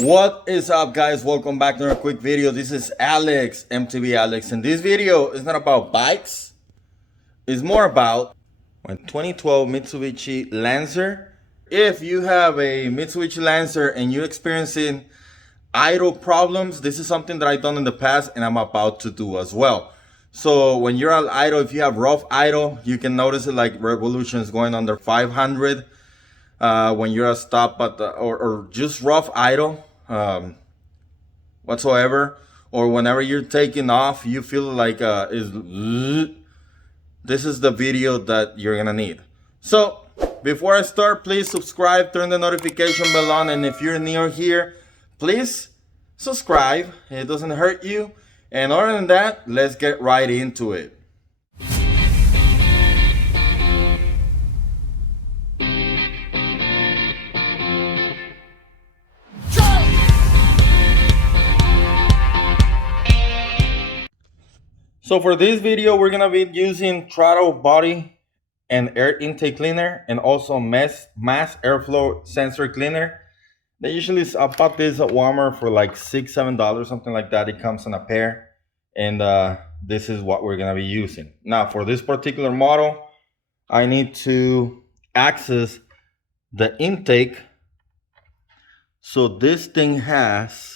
What is up, guys? Welcome back to a quick video. This is Alex, MTV Alex, and this video is not about bikes. It's more about my 2012 Mitsubishi Lancer. If you have a Mitsubishi Lancer and you're experiencing idle problems, this is something that I've done in the past and I'm about to do as well. So when you're at idle, if you have rough idle, you can notice it like revolutions going under 500. When you're a stop at the, or just rough idle whatsoever, or whenever you're taking off, you feel like this is the video that you're gonna need. So before I start, please subscribe, turn the notification bell on, and if you're new here, please subscribe. It doesn't hurt you. And other than that, let's get right into it. So for this video, we're gonna be using Throttle Body and air intake cleaner, and also mass airflow sensor cleaner. They usually, I bought this at Walmart for like $6-7, something like that. It comes in a pair, and this is what we're gonna be using. Now for this particular model, I need to access the intake. So this thing has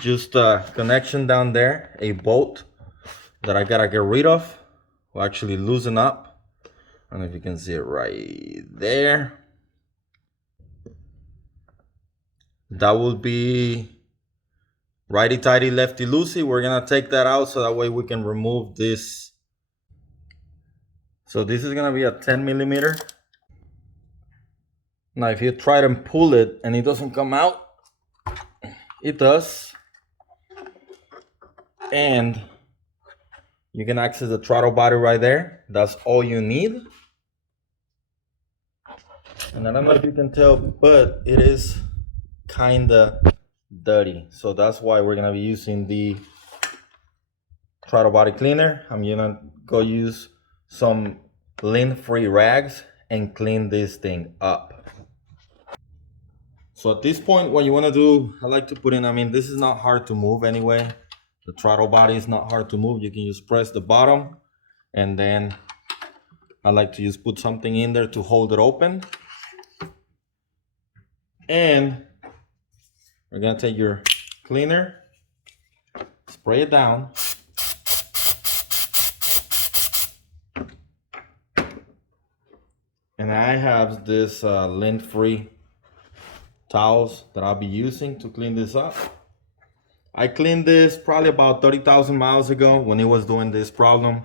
just a connection down there, a bolt that I gotta get rid of, will actually loosen up. I don't know if you can see it right there. That will be righty tighty, lefty loosey. We're gonna take that out so that way we can remove this. So this is gonna be a 10 millimeter. Now if you try to pull it and it doesn't come out, it does. And you can access the throttle body right there. That's all you need. And I don't know if you can tell, but it is kinda dirty. So that's why we're gonna be using the throttle body cleaner. I'm gonna go use some lint-free rags and clean this thing up. So at this point, what you wanna do, I like to put in, I mean, this is not hard to move anyway. The throttle body is not hard to move. You can just press the bottom, and then I like to just put something in there to hold it open. And we're gonna take your cleaner, spray it down. And I have this lint-free towels that I'll be using to clean this up. I cleaned this probably about 30,000 miles ago when it was doing this problem.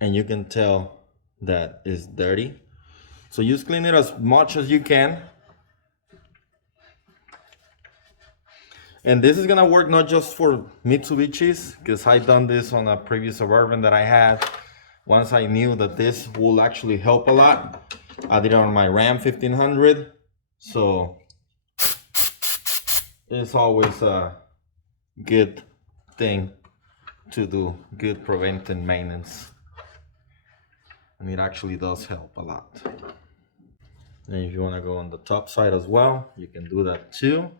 And you can tell that it's dirty. So just clean it as much as you can. And this is gonna work not just for Mitsubishis, because I done this on a previous Suburban that I had. Once I knew that this will actually help a lot, I did it on my Ram 1500. So it's always a good thing to do, good preventive maintenance. And it actually does help a lot. And if you want to go on the top side as well, you can do that too.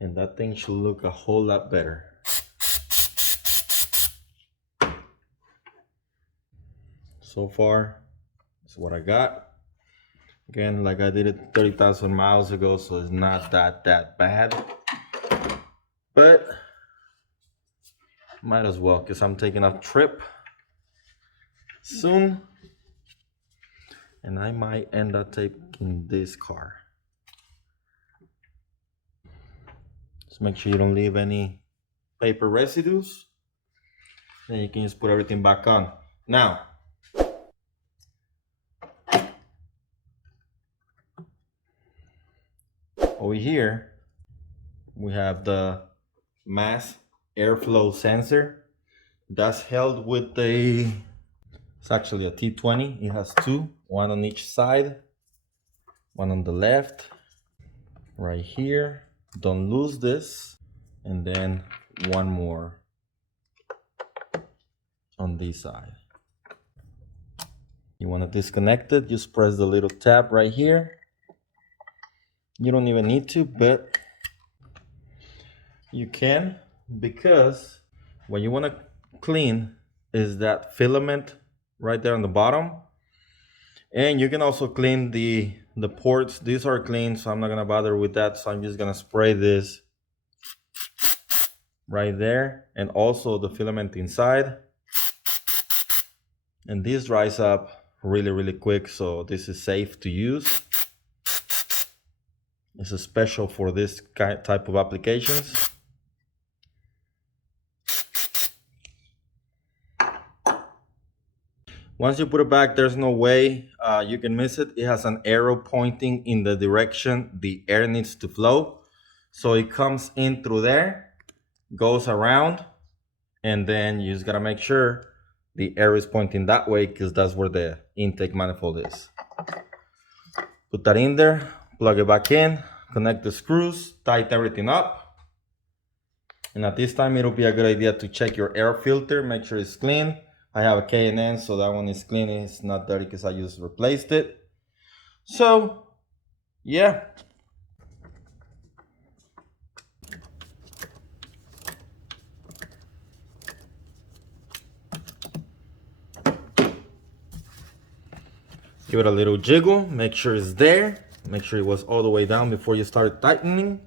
And that thing should look a whole lot better. So far, that's what I got. Again, like I did it 30,000 miles ago, so it's not that bad. But might as well, because I'm taking a trip soon. And I might end up taking this car. Just make sure you don't leave any paper residues. Then you can just put everything back on. Now, over here, we have the mass airflow sensor. That's held with it's actually a T20. It has two, one on each side, one on the left, right here. Don't lose this. And then one more on this side. You want to disconnect it, just press the little tab right here. You don't even need to, but you can, because what you want to clean is that filament right there on the bottom. And you can also clean the ports. These are clean, so I'm not gonna bother with that. So I'm just gonna spray this right there, and also the filament inside. And this dries up really quick, so this is safe to use. This is special for this type of applications. Once you put it back, there's no way you can miss it. It has an arrow pointing in the direction the air needs to flow. So it comes in through there, goes around, and then you just gotta make sure the air is pointing that way, because that's where the intake manifold is. Put that in there, plug it back in, connect the screws, tighten everything up. And at this time, it'll be a good idea to check your air filter, make sure it's clean. I have a K&N, so that one is clean. It's not dirty because I just replaced it. So, yeah. Give it a little jiggle, make sure it's there. Make sure it was all the way down before you start tightening.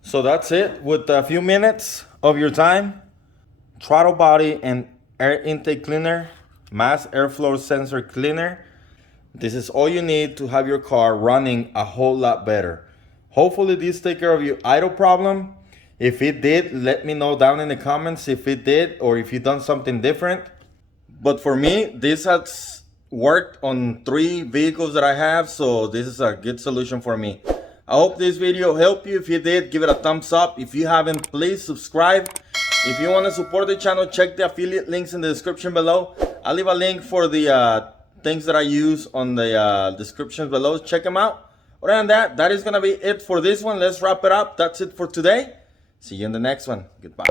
So that's it. With a few minutes of your time, throttle body and air intake cleaner, mass airflow sensor cleaner. This is all you need to have your car running a whole lot better. Hopefully this takes care of your idle problem. If it did, let me know down in the comments if it did, or if you've done something different. But for me, this has worked on 3 vehicles that I have, so this is a good solution for me. I hope this video helped you. If you did, give it a thumbs up. If you haven't, please subscribe. If you want to support the channel, check the affiliate links in the description below. I'll leave a link for the things that I use on the descriptions below. Check them out. Other than that, that is going to be it for this one. Let's wrap it up. That's it for today. See you in the next one. Goodbye.